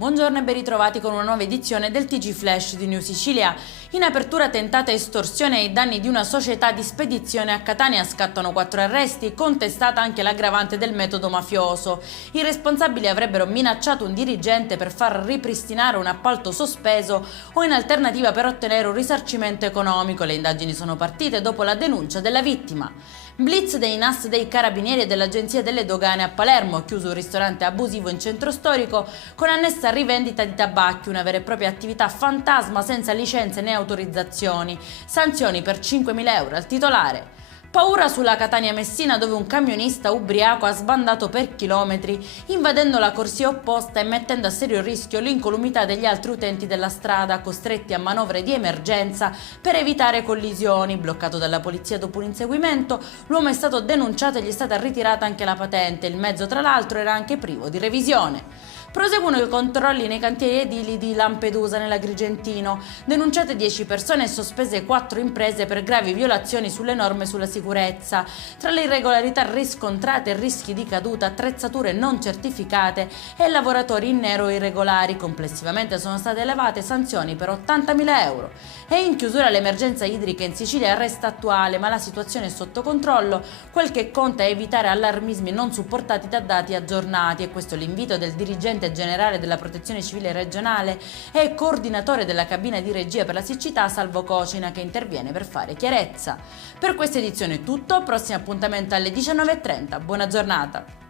Buongiorno e ben ritrovati con una nuova edizione del TG Flash di New Sicilia. In apertura tentata estorsione ai danni di una società di spedizione a Catania scattano 4 arresti, contestata anche l'aggravante del metodo mafioso. I responsabili avrebbero minacciato un dirigente per far ripristinare un appalto sospeso o in alternativa per ottenere un risarcimento economico. Le indagini sono partite dopo la denuncia della vittima. Blitz dei NAS dei Carabinieri e dell'Agenzia delle Dogane a Palermo, chiuso un ristorante abusivo in centro storico con annessa rivendita di tabacchi, una vera e propria attività fantasma senza licenze né autorizzazioni. Sanzioni per 5.000 euro al titolare. Paura sulla Catania-Messina, dove un camionista ubriaco ha sbandato per chilometri, invadendo la corsia opposta e mettendo a serio rischio l'incolumità degli altri utenti della strada, costretti a manovre di emergenza per evitare collisioni. Bloccato dalla polizia dopo un inseguimento, l'uomo è stato denunciato e gli è stata ritirata anche la patente. Il mezzo, tra l'altro, era anche privo di revisione. Proseguono i controlli nei cantieri edili di Lampedusa, nell'Agrigentino. Denunciate 10 persone e sospese 4 imprese per gravi violazioni sulle norme sulla sicurezza. Tra le irregolarità riscontrate, rischi di caduta, attrezzature non certificate e lavoratori in nero irregolari. Complessivamente sono state elevate sanzioni per 80.000 euro. E in chiusura l'emergenza idrica in Sicilia resta attuale, ma la situazione è sotto controllo. Quel che conta è evitare allarmismi non supportati da dati aggiornati, e questo è l'invito del dirigente generale della Protezione Civile regionale e coordinatore della cabina di regia per la siccità, Salvo Cocina, che interviene per fare chiarezza. Per questa edizione è tutto, prossimo appuntamento alle 19:30. Buona giornata!